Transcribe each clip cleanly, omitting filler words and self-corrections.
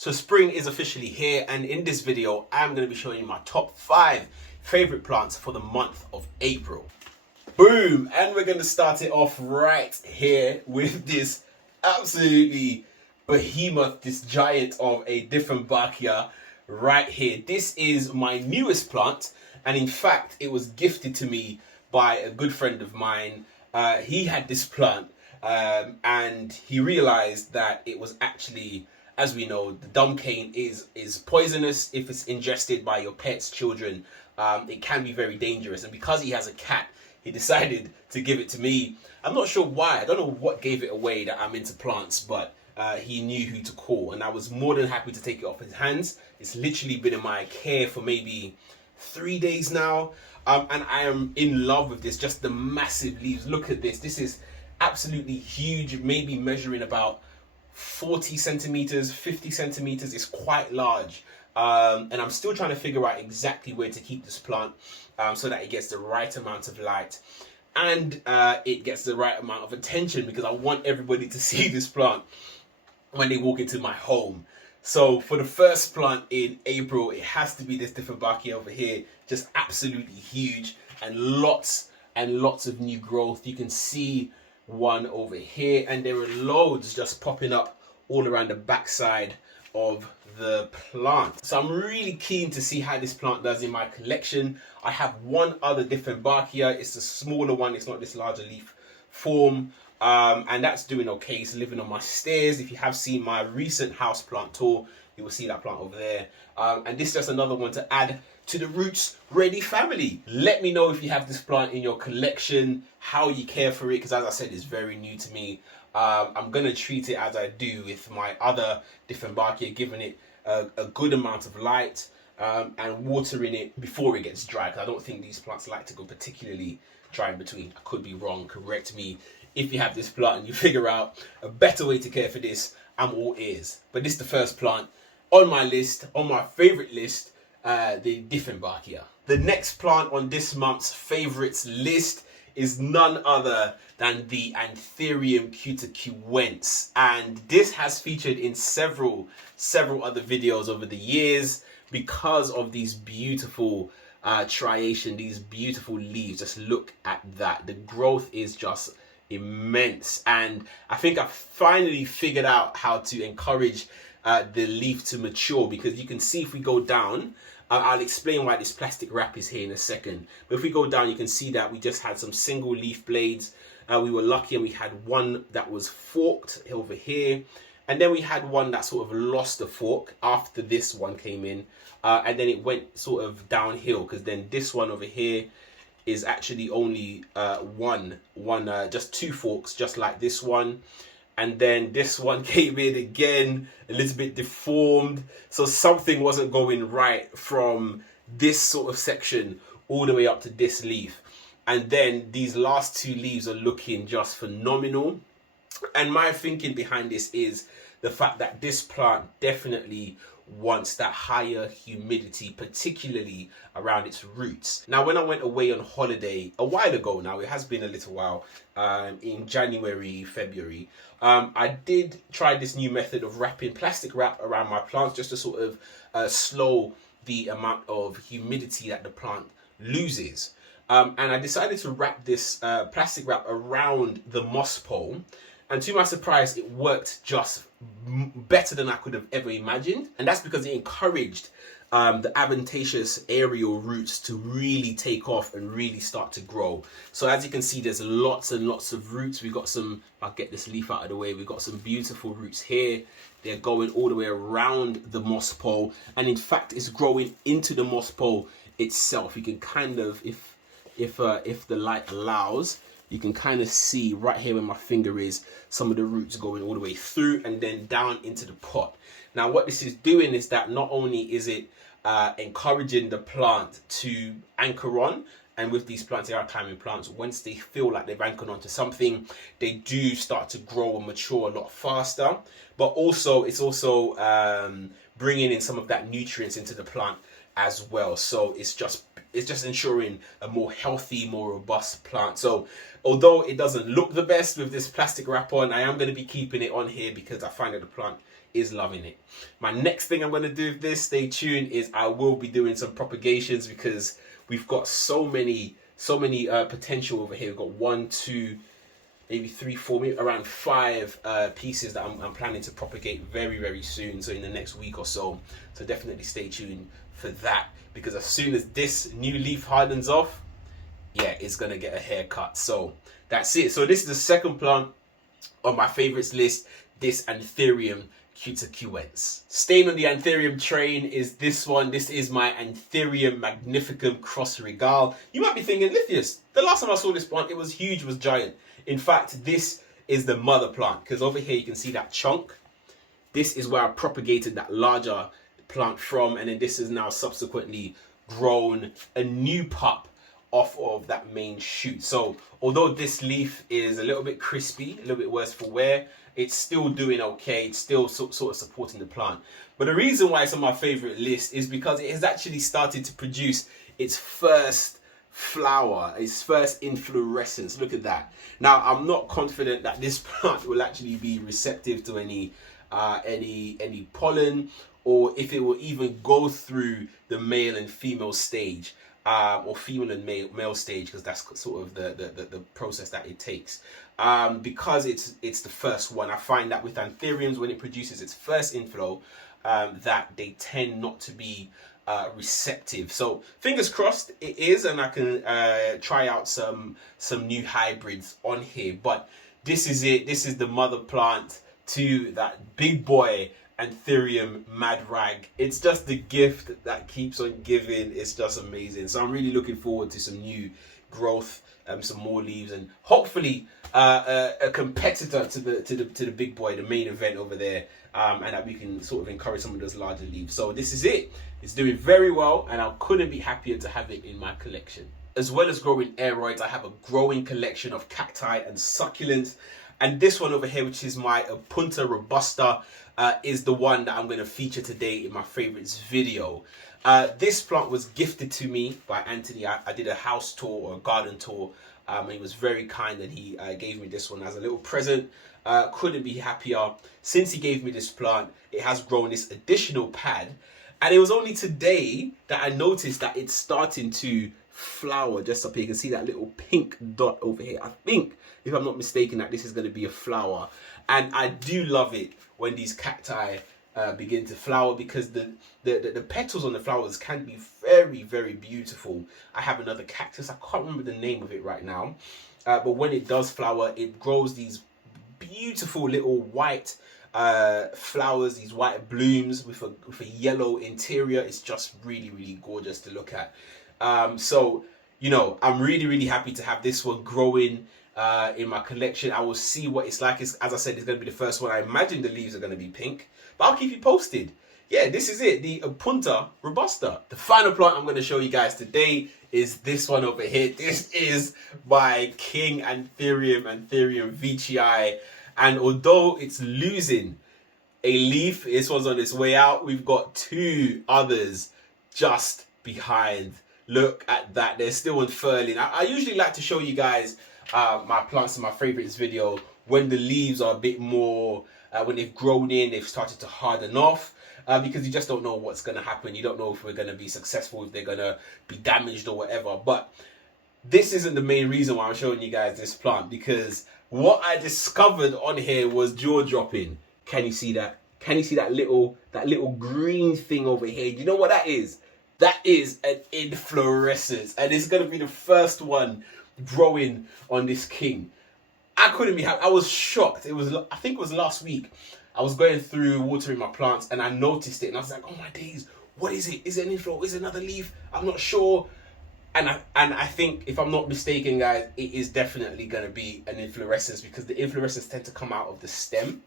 So spring is officially here, and in this video I'm going to be showing you my top 5 favorite plants for the month of April. Boom! And we're going to start it off right here with this absolutely behemoth, this giant of a Dieffenbachia right here. This is my newest plant, and in fact it was gifted to me by a good friend of mine. He had this plant and he realized that it was actually, as we know, the dumb cane is poisonous if it's ingested by your pets, children. It can be very dangerous, and because he has a cat, he decided to give it to me. I'm not sure why. I don't know what gave it away that I'm into plants, but he knew who to call, and I was more than happy to take it off his hands. It's literally been in my care for maybe 3 days now, and I am in love with this. Just the massive leaves. Look at this. This is absolutely huge, maybe measuring about 40 centimeters, 50 centimeters. It's quite large. And I'm still trying to figure out exactly where to keep this plant so that it gets the right amount of light and it gets the right amount of attention, because I want everybody to see this plant when they walk into my home. So for the first plant in April, it has to be this Dieffenbachia over here. Just absolutely huge, and lots of new growth. You can see one over here, and there are loads just popping up all around the backside of the plant. So I'm really keen to see how this plant does in my collection. I have one other Dieffenbachia. It's a smaller one. It's not this larger leaf form, and that's doing okay. It's living on my stairs. If you have seen my recent house plant tour, you will see that plant over there. And this is just another one to add to the Roots Ready family. Let me know if you have this plant in your collection, how you care for it, because as I said, it's very new to me. I'm going to treat it as I do with my other Dieffenbachia, giving it a good amount of light and watering it before it gets dry, because I don't think these plants like to go particularly dry in between. I could be wrong. Correct me if you have this plant and you figure out a better way to care for this. I'm all ears. But this is the first plant on my list, on my favorite list, the Dieffenbachia. The next plant on this month's favorites list is none other than the Anthurium CUTUCUENSE, and this has featured in several other videos over the years because of these beautiful triation, these beautiful leaves. Just look at that. The growth is just immense, and I think I finally figured out how to encourage the leaf to mature, because you can see if we go down, I'll explain why this plastic wrap is here in a second, but if we go down, you can see that we just had some single leaf blades. We were lucky and we had one that was forked over here, and then we had one that sort of lost the fork after this one came in, and then it went sort of downhill, because then this one over here is actually only just 2 forks, just like this one. And then this one came in again, a little bit deformed. So something wasn't going right from this sort of section all the way up to this leaf. And then these last 2 leaves are looking just phenomenal. And my thinking behind this is the fact that this plant definitely wants that higher humidity, particularly around its roots. Now, when I went away on holiday a while ago now, it has been a little while, in January, February, I did try this new method of wrapping plastic wrap around my plants, just to sort of slow the amount of humidity that the plant loses. And I decided to wrap this plastic wrap around the moss pole, and to my surprise, it worked just better than I could have ever imagined. And that's because it encouraged the advantageous aerial roots to really take off and really start to grow. So as you can see, there's lots and lots of roots. We've got some, I'll get this leaf out of the way, we've got some beautiful roots here. They're going all the way around the moss pole, and in fact it's growing into the moss pole itself. You can kind of, if the light allows, you can kind of see right here where my finger is, some of the roots going all the way through and then down into the pot. Now what this is doing is that not only is it encouraging the plant to anchor on, and with these plants, they are climbing plants, once they feel like they've anchored onto something, they do start to grow and mature a lot faster, but also it's also bringing in some of that nutrients into the plant as well. So it's just ensuring a more healthy, more robust plant. So although it doesn't look the best with this plastic wrap on, I am going to be keeping it on here because I find that the plant is loving it. My next thing I'm going to do with this, stay tuned, is I will be doing some propagations because we've got so many potential over here. We've got 1, 2, maybe 3, 4, maybe around 5 pieces that I'm planning to propagate very soon, so in the next week or so. So definitely stay tuned for that, because as soon as this new leaf hardens off, yeah, it's gonna get a haircut. So that's it. So this is the second plant on my favorites list, this Anthurium CUTUCUENSE. Staying on the Anthurium train is this one. This is my Anthurium Magnificum cross regale. You might be thinking, Lithius, the last time I saw this plant, it was huge, it was giant. In fact, this is the mother plant, because over here you can see that chunk. This is where I propagated that larger plant from, and then this is now subsequently grown a new pup off of that main shoot. So although this leaf is a little bit crispy, a little bit worse for wear, it's still doing okay. It's still sort of supporting the plant. But the reason why it's on my favorite list is because it has actually started to produce its first flower, its first inflorescence. Look at that. Now, I'm not confident that this plant will actually be receptive to any pollen, or if it will even go through the male and female stage, or female and male stage, because that's sort of the process that it takes. Because it's the first one. I find that with Anthuriums, when it produces its first inflow, that they tend not to be receptive. So fingers crossed it is, and I can try out some new hybrids on here. But this is it. This is the mother plant to that big boy Anthurium Mad Rag. It's just the gift that keeps on giving. It's just amazing. So I'm really looking forward to some new growth, some more leaves, and hopefully a competitor to the big boy, the main event over there, and that we can sort of encourage some of those larger leaves. So this is it. It's doing very well, and I couldn't be happier to have it in my collection. As well as growing Aroids, I have a growing collection of cacti and succulents. And this one over here, which is my Opuntia Robusta, is the one that I'm going to feature today in my favorites video. This plant was gifted to me by Anthony. I did a house tour or a garden tour, and he was very kind, and he gave me this one as a little present. Couldn't be happier. Since he gave me this plant, it has grown this additional pad, and it was only today that I noticed that it's starting to flower. Just up here, you can see that little pink dot over here. I think, if I'm not mistaken, that this is going to be a flower, and I do love it when these cacti begin to flower, because the petals on the flowers can be very beautiful. I have another cactus, I can't remember the name of it right now, but when it does flower, it grows these beautiful little white flowers, these white blooms with a yellow interior. It's just really gorgeous to look at. So, you know, I'm really happy to have this one growing in my collection. I will see what it's like. As I said, it's going to be the first one. I imagine the leaves are going to be pink, but I'll keep you posted. Yeah, this is it, the Opuntia Robusta. The final plant I'm going to show you guys today is this one over here. This is my King Anthurium VEITCHII. And although it's losing a leaf, this one's on its way out, we've got 2 others just behind. Look at that, they're still unfurling. I usually like to show you guys my plants in my favorites video when the leaves are a bit more, when they've grown in, they've started to harden off, because you just don't know what's going to happen. You don't know if we're going to be successful, if they're going to be damaged or whatever. But this isn't the main reason why I'm showing you guys this plant, because what I discovered on here was jaw-dropping. Can you see that? Can you see that little green thing over here? Do you know what that is? That is an inflorescence, and it's going to be the first one growing on this king. I couldn't be happy. I was shocked. It was, I think it was last week. I was going through watering my plants, and I noticed it, and I was like, oh my days, what is it? Is it an inflow? Is it another leaf? I'm not sure. And I think, if I'm not mistaken, guys, it is definitely going to be an inflorescence, because the inflorescence tend to come out of the stem.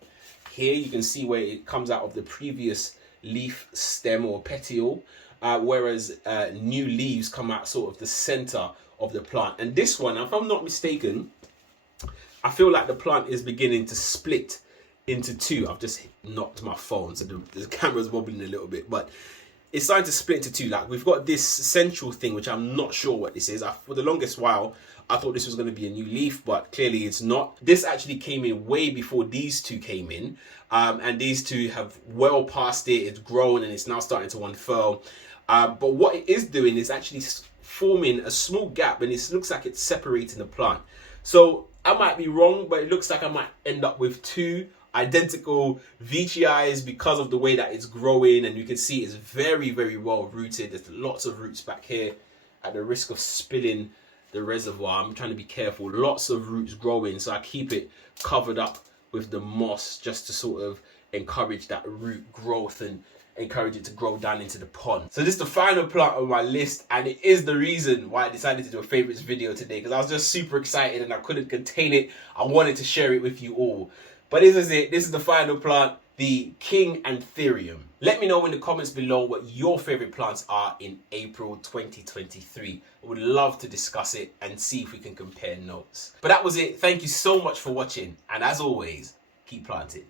Here you can see where it comes out of the previous leaf stem or petiole, whereas new leaves come out sort of the center of the plant. And this one, if I'm not mistaken, I feel like the plant is beginning to split into 2. I've just knocked my phone, so the camera's wobbling a little bit, but it's starting to split into two. Like, we've got this central thing, which I'm not sure what this is. For the longest while, I thought this was going to be a new leaf, but clearly it's not. This actually came in way before these two came in. And these two have well past it. It's grown and it's now starting to unfurl. But what it is doing is actually forming a small gap, and it looks like it's separating the plant. So I might be wrong, but it looks like I might end up with two identical VEITCHIs because of the way that it's growing. And you can see it's very, very well rooted. There's lots of roots back here. At the risk of spilling the reservoir, I'm trying to be careful. Lots of roots growing, so I keep it covered up with the moss just to sort of encourage that root growth and encourage it to grow down into the pond. So this is the final plant on my list, and it is the reason why I decided to do a favorites video today, because I was just super excited and I couldn't contain it. I wanted to share it with you all. But this is it. This is the final plant, the King Anthurium. Let me know in the comments below what your favorite plants are in April 2023. I would love to discuss it and see if we can compare notes. But that was it. Thank you so much for watching. And as always, keep planting.